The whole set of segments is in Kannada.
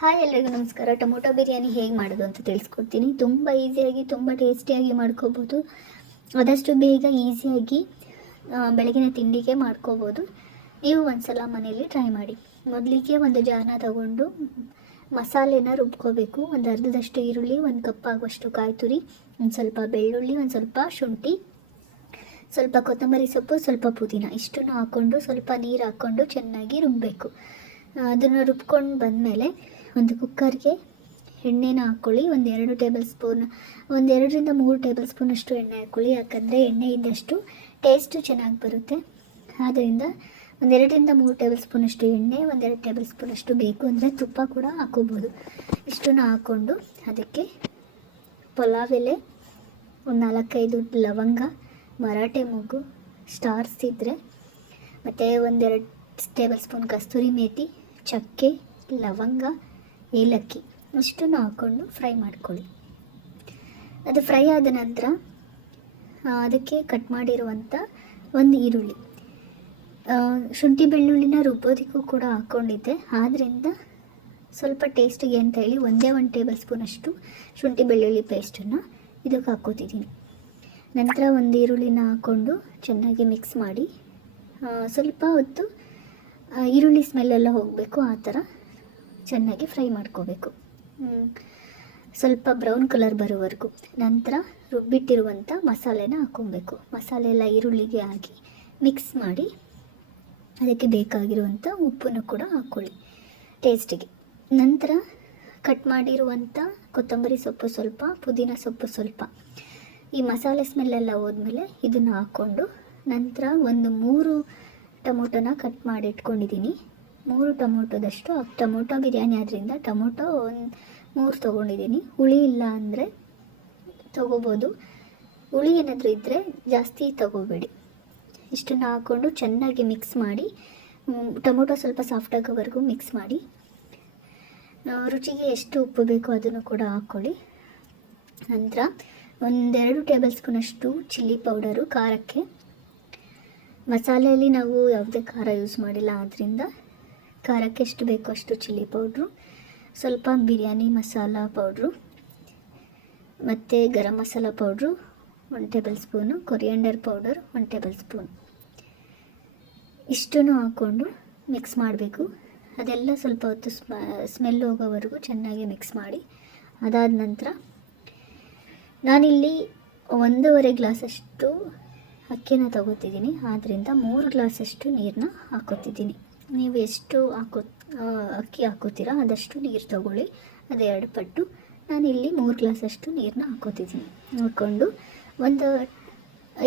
ಹಾಯ್ ಎಲ್ಲರಿಗೂ ನಮಸ್ಕಾರ. ಟೊಮೊಟೊ ಬಿರಿಯಾನಿ ಹೇಗೆ ಮಾಡೋದು ಅಂತ ತಿಳಿಸ್ಕೊಡ್ತೀನಿ. ತುಂಬ ಈಸಿಯಾಗಿ, ತುಂಬ ಟೇಸ್ಟಿಯಾಗಿ ಮಾಡ್ಕೋಬೋದು. ಆದಷ್ಟು ಬೇಗ ಈಸಿಯಾಗಿ ಬೆಳಗಿನ ತಿಂಡಿಗೆ ಮಾಡ್ಕೋಬೋದು. ನೀವು ಒಂದ್ಸಲ ಮನೇಲಿ ಟ್ರೈ ಮಾಡಿ. ಮೊದಲಿಗೆ ಒಂದು ಜಾನ ತಗೊಂಡು ಮಸಾಲೆನ ರುಬ್ಕೋಬೇಕು. ಒಂದು ಅರ್ಧದಷ್ಟು ಈರುಳ್ಳಿ, ಒಂದು ಕಪ್ ಆಗುವಷ್ಟು ಕಾಯಿ ತುರಿ ಒಂದು ಸ್ವಲ್ಪ ಬೆಳ್ಳುಳ್ಳಿ, ಒಂದು ಸ್ವಲ್ಪ ಶುಂಠಿ, ಸ್ವಲ್ಪ ಕೊತ್ತಂಬರಿ ಸೊಪ್ಪು, ಸ್ವಲ್ಪ ಪುದೀನ. ಇಷ್ಟನ್ನು ಹಾಕ್ಕೊಂಡು ಸ್ವಲ್ಪ ನೀರು ಹಾಕ್ಕೊಂಡು ಚೆನ್ನಾಗಿ ರುಬ್ಬಬೇಕು ಅದನ್ನು ರುಬ್ಕೊಂಡು ಬಂದಮೇಲೆ ಒಂದು ಕುಕ್ಕರ್ಗೆ ಎಣ್ಣೆನ ಹಾಕ್ಕೊಳ್ಳಿ. ಒಂದು ಎರಡು ಟೇಬಲ್ ಸ್ಪೂನ್, ಒಂದು ಎರಡರಿಂದ ಮೂರು ಟೇಬಲ್ ಸ್ಪೂನಷ್ಟು ಎಣ್ಣೆ ಹಾಕ್ಕೊಳ್ಳಿ. ಯಾಕಂದರೆ ಎಣ್ಣೆ ಇದ್ದಷ್ಟು ಟೇಸ್ಟು ಚೆನ್ನಾಗಿ ಬರುತ್ತೆ. ಆದ್ದರಿಂದ ಒಂದೆರಡರಿಂದ ಮೂರು ಟೇಬಲ್ ಸ್ಪೂನಷ್ಟು ಎಣ್ಣೆ ಒಂದೆರಡು ಟೇಬಲ್ ಸ್ಪೂನಷ್ಟು ಬೇಕು ಅಂದರೆ ತುಪ್ಪ ಕೂಡ ಹಾಕೋಬೋದು ಇಷ್ಟನ್ನು ಹಾಕ್ಕೊಂಡು ಅದಕ್ಕೆ ಪಲಾವ್ ಎಲೆ, ಒಂದು ನಾಲ್ಕೈದು ಲವಂಗ, ಮರಾಠೆ ಮೊಗ್ಗು ಸ್ಟಾರ್ಸ್ ಇದ್ದರೆ ಮತ್ತು ಒಂದೆರಡು ಟೇಬಲ್ ಸ್ಪೂನ್ ಕಸ್ತೂರಿ ಮೇಥಿ ಚಕ್ಕೆ, ಲವಂಗ ಏಲಕ್ಕಿ. ಇಷ್ಟನ್ನು ಹಾಕ್ಕೊಂಡು ಫ್ರೈ ಮಾಡ್ಕೊಳ್ಳಿ. ಅದು ಫ್ರೈ ಆದ ನಂತರ ಅದಕ್ಕೆ ಕಟ್ ಮಾಡಿರುವಂಥ ಒಂದು ಈರುಳ್ಳಿ. ಶುಂಠಿ ಬೆಳ್ಳುಳ್ಳಿನ ರುಬ್ಬೋದಕ್ಕೂ ಕೂಡ ಹಾಕ್ಕೊಂಡಿದ್ದೆ ಆದ್ದರಿಂದ ಸ್ವಲ್ಪ ಟೇಸ್ಟಿಗೆ ಅಂತ ಹೇಳಿ ಒಂದೇ ಒಂದು ಟೇಬಲ್ ಸ್ಪೂನಷ್ಟು ಶುಂಠಿ ಬೆಳ್ಳುಳ್ಳಿ ಪೇಸ್ಟನ್ನು ಇದಕ್ಕೆ ಹಾಕೋತಿದ್ದೀನಿ ನಂತರ ಒಂದು ಈರುಳ್ಳಿನ ಹಾಕ್ಕೊಂಡು ಚೆನ್ನಾಗಿ ಮಿಕ್ಸ್ ಮಾಡಿ ಸ್ವಲ್ಪ ಹೊತ್ತು ಈರುಳ್ಳಿ ಸ್ಮೆಲ್ಲೆಲ್ಲ ಹೋಗಬೇಕು ಆ ಥರ. ಚೆನ್ನಾಗಿ ಫ್ರೈ ಮಾಡ್ಕೋಬೇಕು. ಸ್ವಲ್ಪ ಬ್ರೌನ್ ಕಲರ್ ಬರೋವರೆಗೂ ನಂತರ ರುಬ್ಬಿಟ್ಟಿರುವಂಥ ಮಸಾಲೆನ ಹಾಕ್ಕೊಬೇಕು. ಮಸಾಲೆ ಎಲ್ಲ ಈರುಳ್ಳಿಗೆ ಹಾಕಿ ಮಿಕ್ಸ್ ಮಾಡಿ ಅದಕ್ಕೆ ಬೇಕಾಗಿರುವಂಥ ಉಪ್ಪನ್ನು ಕೂಡ ಹಾಕ್ಕೊಳ್ಳಿ ಟೇಸ್ಟಿಗೆ ನಂತರ ಕಟ್ ಮಾಡಿರುವಂಥ ಕೊತ್ತಂಬರಿ ಸೊಪ್ಪು ಸ್ವಲ್ಪ ಪುದೀನ ಸೊಪ್ಪು ಸ್ವಲ್ಪ. ಈ ಮಸಾಲೆ ಸ್ಮೆಲ್ಲೆಲ್ಲ ಹೋದ್ಮೇಲೆ ಇದನ್ನು ಹಾಕ್ಕೊಂಡು ನಂತರ ಒಂದು ಮೂರು ಟೊಮೊಟೊನ ಕಟ್ ಮಾಡಿ ಇಟ್ಕೊಂಡಿದ್ದೀನಿ ಮೂರು ಟೊಮೊಟೊದಷ್ಟು ಟೊಮೊಟೊ ಬಿರಿಯಾನಿ ಆದ್ದರಿಂದ ಟೊಮೊಟೊ ಒಂದು ಮೂರು ತೊಗೊಂಡಿದ್ದೀನಿ. ಹುಳಿ ಇಲ್ಲ ಅಂದರೆ ತೊಗೋಬೋದು. ಹುಳಿ ಏನಾದರೂ ಇದ್ದರೆ ಜಾಸ್ತಿ ತೊಗೋಬೇಡಿ. ಇಷ್ಟನ್ನು ಹಾಕ್ಕೊಂಡು ಚೆನ್ನಾಗಿ ಮಿಕ್ಸ್ ಮಾಡಿ ಟೊಮೊಟೊ ಸ್ವಲ್ಪ ಸಾಫ್ಟ್ ಆಗೋವರೆಗೂ ಮಿಕ್ಸ್ ಮಾಡಿ ರುಚಿಗೆ ಎಷ್ಟು ಉಪ್ಪು ಬೇಕೋ ಅದನ್ನು ಕೂಡ ಹಾಕ್ಕೊಳ್ಳಿ ನಂತರ ಒಂದೆರಡು ಟೇಬಲ್ ಸ್ಪೂನಷ್ಟು ಚಿಲ್ಲಿ ಪೌಡರು ಖಾರಕ್ಕೆ. ಮಸಾಲೆಯಲ್ಲಿ ನಾವು ಯಾವುದೇ ಖಾರ ಯೂಸ್ ಮಾಡಿಲ್ಲ ಆದ್ದರಿಂದ ಖಾರಕ್ಕೆ ಎಷ್ಟು ಬೇಕೋ ಅಷ್ಟು ಚಿಲ್ಲಿ ಪೌಡ್ರು, ಸ್ವಲ್ಪ ಬಿರಿಯಾನಿ ಮಸಾಲ ಪೌಡ್ರು, ಮತ್ತು garam masala powder one tablespoon, coriander powder one tablespoon. ಇಷ್ಟನ್ನು ಹಾಕ್ಕೊಂಡು ಮಿಕ್ಸ್ ಮಾಡಬೇಕು. ಅದೆಲ್ಲ ಸ್ವಲ್ಪ ಹೊತ್ತು ಸ್ಮ, ಸ್ಮೆಲ್ ಹೋಗೋವರೆಗೂ ಚೆನ್ನಾಗಿ ಮಿಕ್ಸ್ ಮಾಡಿ, ಅದಾದ ನಂತರ ನಾನಿಲ್ಲಿ ಒಂದೂವರೆ ಗ್ಲಾಸಷ್ಟು ಅಕ್ಕಿನ ತಗೋತಿದ್ದೀನಿ. ಆದ್ದರಿಂದ ಮೂರು ಗ್ಲಾಸಷ್ಟು ನೀರನ್ನ ಹಾಕೋತಿದ್ದೀನಿ. ನೀವು ಎಷ್ಟು ಹಾಕೋ ಅಕ್ಕಿ ಹಾಕೋತೀರಾ, ಅದಷ್ಟು ನೀರು ತಗೊಳ್ಳಿ. ಅದು ಎರಡು ಪಟ್ಟು. ನಾನಿಲ್ಲಿ ಮೂರು ಗ್ಲಾಸಷ್ಟು ನೀರನ್ನ ಹಾಕೋತಿದ್ದೀನಿ. ನೋಡಿಕೊಂಡು, ಒಂದು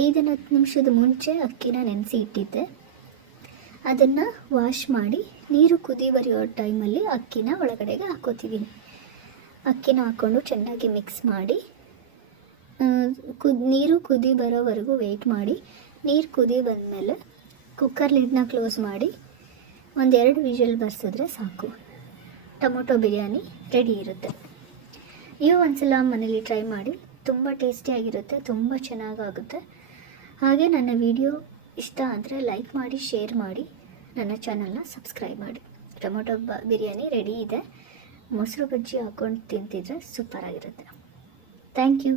ಐದನ ಹತ್ತು ನಿಮಿಷದ ಮುಂಚೆ ಅಕ್ಕಿನ ನೆನೆಸಿ ಇಟ್ಟಿದ್ದೆ. ಅದನ್ನು ವಾಶ್ ಮಾಡಿ, ನೀರು ಕುದಿ ಬರೆಯೋ ಟೈಮಲ್ಲಿ ಅಕ್ಕಿನ ಒಳಗಡೆಗೆ ಹಾಕೋತಿದ್ದೀನಿ. ಅಕ್ಕಿನ ಹಾಕ್ಕೊಂಡು ಚೆನ್ನಾಗಿ ಮಿಕ್ಸ್ ಮಾಡಿ ಕುದ್ ನೀರು ಕುದಿ ಬರೋವರೆಗೂ ವೆಯ್ಟ್ ಮಾಡಿ. ನೀರು ಕುದಿ ಬಂದಮೇಲೆ ಕುಕ್ಕರ್ ಲಿಡ್ನ ಕ್ಲೋಸ್ ಮಾಡಿ. ಒಂದೆರಡು ವಿಷಲ್ ಬರ್ಸಿದ್ರೆ ಸಾಕು. ಟೊಮೊಟೊ ಬಿರಿಯಾನಿ ರೆಡಿ ಇರುತ್ತೆ. ನೀವು ಒಂದ್ಸಲ ಮನೇಲಿ ಟ್ರೈ ಮಾಡಿ, ತುಂಬ ಟೇಸ್ಟಿಯಾಗಿರುತ್ತೆ ತುಂಬ ಚೆನ್ನಾಗಾಗುತ್ತೆ. ಹಾಗೆ ನನ್ನ ವಿಡಿಯೋ ಇಷ್ಟ ಅಂದರೆ ಲೈಕ್ ಮಾಡಿ ಶೇರ್ ಮಾಡಿ, ನನ್ನ ಚಾನಲ್ನ ಸಬ್ಸ್ಕ್ರೈಬ್ ಮಾಡಿ. ಟೊಮೊಟೊ ಬ, ಬಿರಿಯಾನಿ ರೆಡಿ ಇದೆ. ಮೊಸರು ಬಜ್ಜಿ ಹಾಕ್ಕೊಂಡು ತಿಂತಿದ್ರೆ ಸೂಪರಾಗಿರುತ್ತೆ ಥ್ಯಾಂಕ್ ಯು